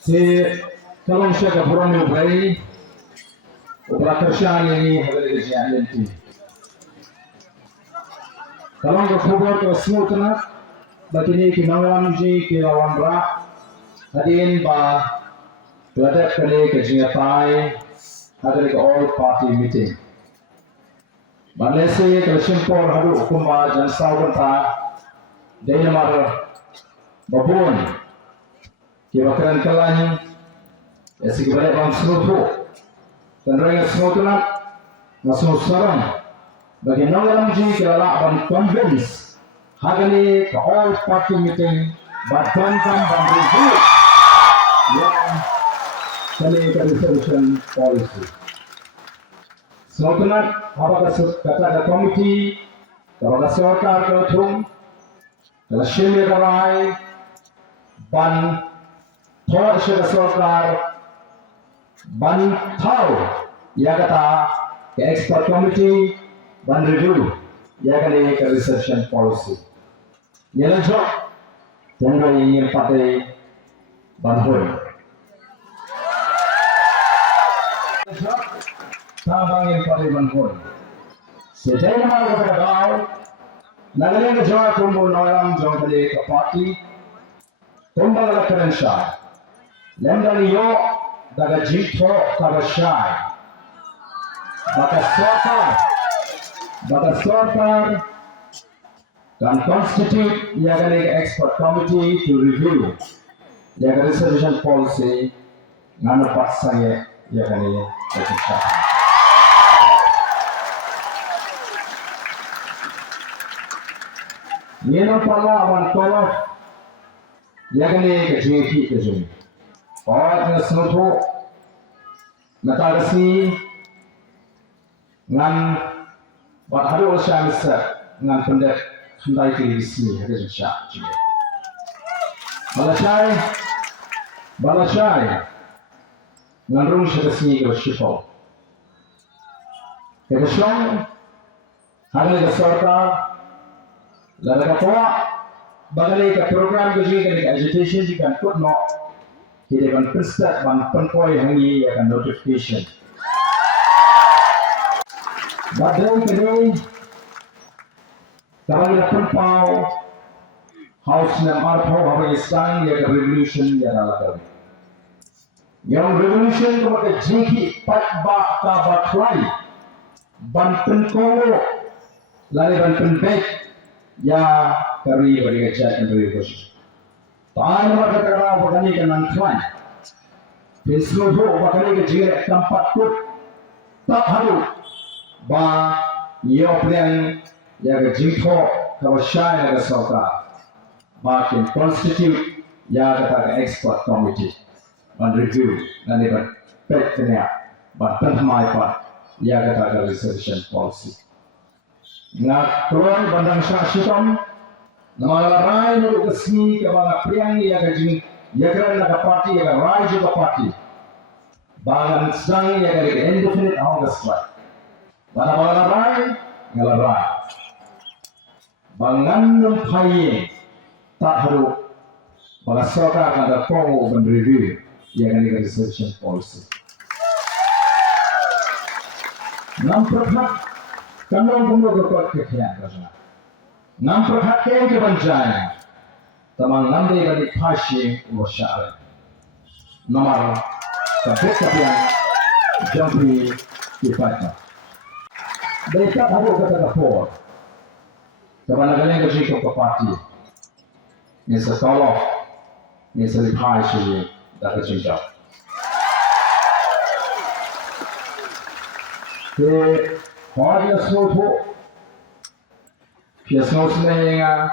Si kalong siya kapuran yung bay, operator siya ni habali siya lenti. Kalong kapubor ko smooth na, batini kinawang ji kinawan ra, hadin ba peladak kali kejiatai, hadali ke all party meeting. Balesi kalau simpor hadu kumba jansawan ta, daya mar babun. Kebakaran kalan, esi kebalik bang senutu, dan orang senutu nak, ngasih saran. Bagi orang ji kerana bang convince, hari ke all party meeting, batang bang review, yang kali ke resolution policy. Senutu nak, apa kata ke komiti, kalau सरकार के through, kalau शिविर कराए, ban Thor Shira Sarkar ban thau ya kata ke expert committee ban review ya kali ke reception policy ya jo tengah ini partai ban hoi tabang ini partai ban hoi sejauh mana kita tahu nagari ke jawa kumpul orang jawa kali ke parti kumpul keren syah Lembali yo daga jitho kabashai. Baka sortar can constitute yaga expert committee to review yaga resolution policy ngana paksange yaga ni ekita. Yeno pala awan kolaf yaga ni kejeki kejumi. और नस्लों नतारसी ngan baharu syamsa ngan pendet sundai ke di sini ada syak juga balasai ngan rung syasi ke syifau ke syong hari ke sarkar lalu ke tua bagai ke program ke juga ke agitation jika pun no kita akan prestat ban penpoi hangi akan notification. Badai kini kalau kita penpau house nam arpau apa isang ya revolution ya dalam. Yang revolution itu pakai jeki patba kabaklai ban penkowo lalu ban penbek ya kari bagi kerja revolution. Tahan mereka kerana berkani ke nangklan. Seluruh berkani ke jirat tempat put tak haru. Ba ia plan yang jitho kawasan yang sarkar. Ba yang constitute yang kata expert committee. Ban review dan ban petnya ban penhamai pat yang kata resolution policy. Nak turun bandang syasitam. Nama rai nu kesini ke bangga priang ya kajing ya kerana nak parti ya rai juga parti. Bangan sedang ya kali indefinite August right. Bangga rai ngala rai. Bangan nempai tak haru bangga sarkar ada power ban review ya kali resolution policy. Nam perhat kanong kumdo ko kekhian kasana. Nam perhatian ke banjaya, tamang namde dari pasien urusan. Nomor kebetulan jampi dipakai. Mereka tahu kata kapor. Kebanyakan yang kerja ke parti, ni sekolah, ni pasien dah kerja. Ke hari esok Kiasnos na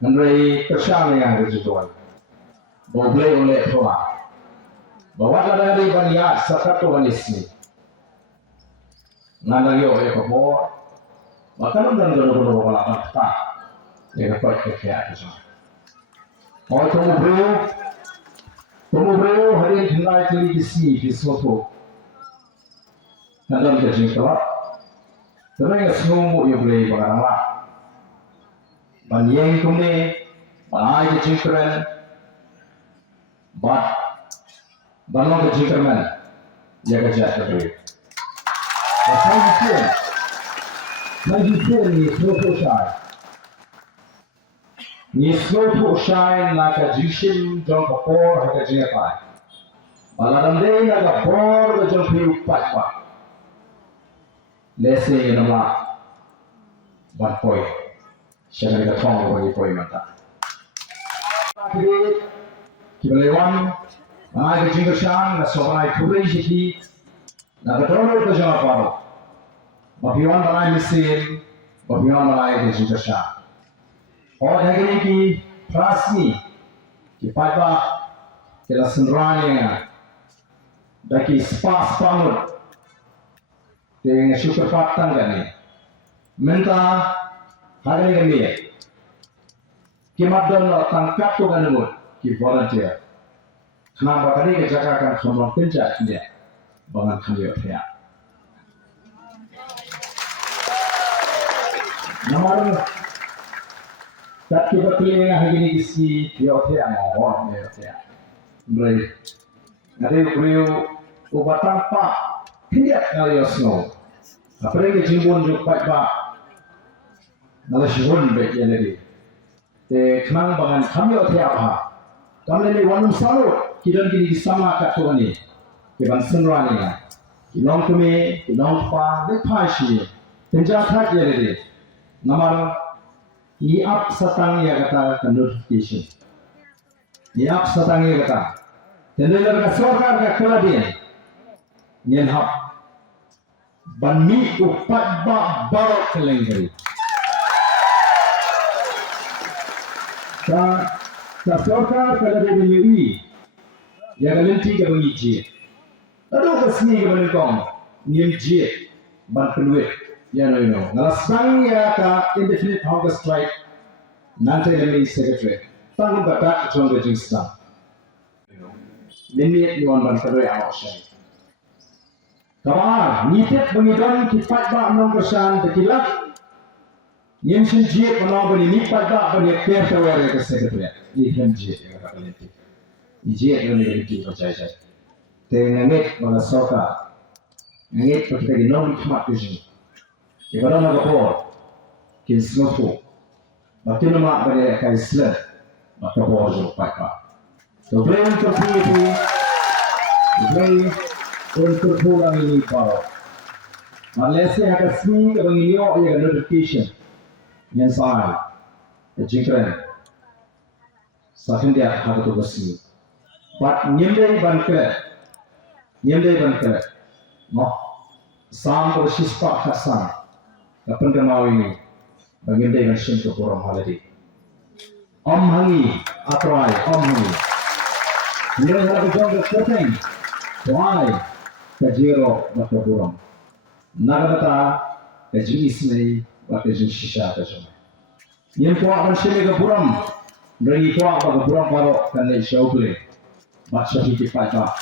Andrei Kashan yang kejujuan. Boleh oleh Tuhan. Bawa dari banyak satu manisni. Nalagi oleh kapor. Makanan dan dulu wala tak. Yang dapat kekaya itu. Oh tunggu bro hari ini kali di sini di Soto. Nanti kita jumpa. Tapi yang semua yang boleh berangkat. Banyeng kumne, banai kecingkran, bat Balong ke Jinkerman, jaga jaga beri. Lagi ni slow shy. Ni slow shy nak jishim jong kapor hak jingepai. Baladam deh nak kapor jong piu pat. Lese nama berpoi. Siapa yang thong bagi poi mata. Kita lewat. Ai ke Jingershan na sobai purei jiki na betul ke jawab baru. Bapiwan balai mesin, bapiwan balai ke Jingershan. और है कि प्रासनी कि पाइपा के लसनराने दाकी स्पास पांगुर ते शुक्र पातन करने मिलता हरे करने कि मदन तंगकट तो करने बोल कि volunteer kenapa tadi kejagaan kelompok kerja ini bangan kami ya. Nomor satu berkeliling hari ini isi dia mau ya. Baik. Nanti beliau ubat tanpa tidak kali snow. Apa lagi jimbon juga pak. Nalar jimbon baik ya lagi. Kenang bangan kami apa? Kami ni wanum salut. Kita kini sama kat tuan ni, kita senang ni. Kita kami, kita pa, depai sih. Penjahat je ni. Nama iap satang ya kata notification. Iap satang ya kata. Jadi kalau sorkar ke keladian, yang hap banmi upat barat kelengkari. Sa sorkar keladian ini. Ya galanti ke bagi je. Lalu kesini ke bagi kong, niam je, ban penuh. Ya no. Nalasang ya ka indefinite hunger strike. Nanti kami secretary. Tanggung kata kecong kecing sedang. Minit niwan ban penuh awak syai. Kawan, niat bangidon kipat ba menong kersan tekilat. Niam sen je menong bani nipat ba bani kertawar ke secretary. Niam je ya kata galanti. Ije yang lebih percaya. Tengangit pada soka, ngit kita ginom khmat tujuh. Ibarat nak kapor, kisnofu. Bagi nama pada kaisler, bagi kapor jo pakai. So beli untuk pulang ini baru. Malaysia ada sini kalau ini ada notification yang saya, jikran. Sahaja dia ada tu bersih. But nyemdai banker, no, sam bersispa khasan, kapan kemau ini, bagian version ke puram haladi. Hangi, atrai, hangi. Dia ada jangka kerting, why, kajero bakal puram. Nagata, kajinis ni, bakal jin shisha kajom. Yang kuat version ke puram, dari kuat bakal puram baru kan le show boleh. Baca hiti pada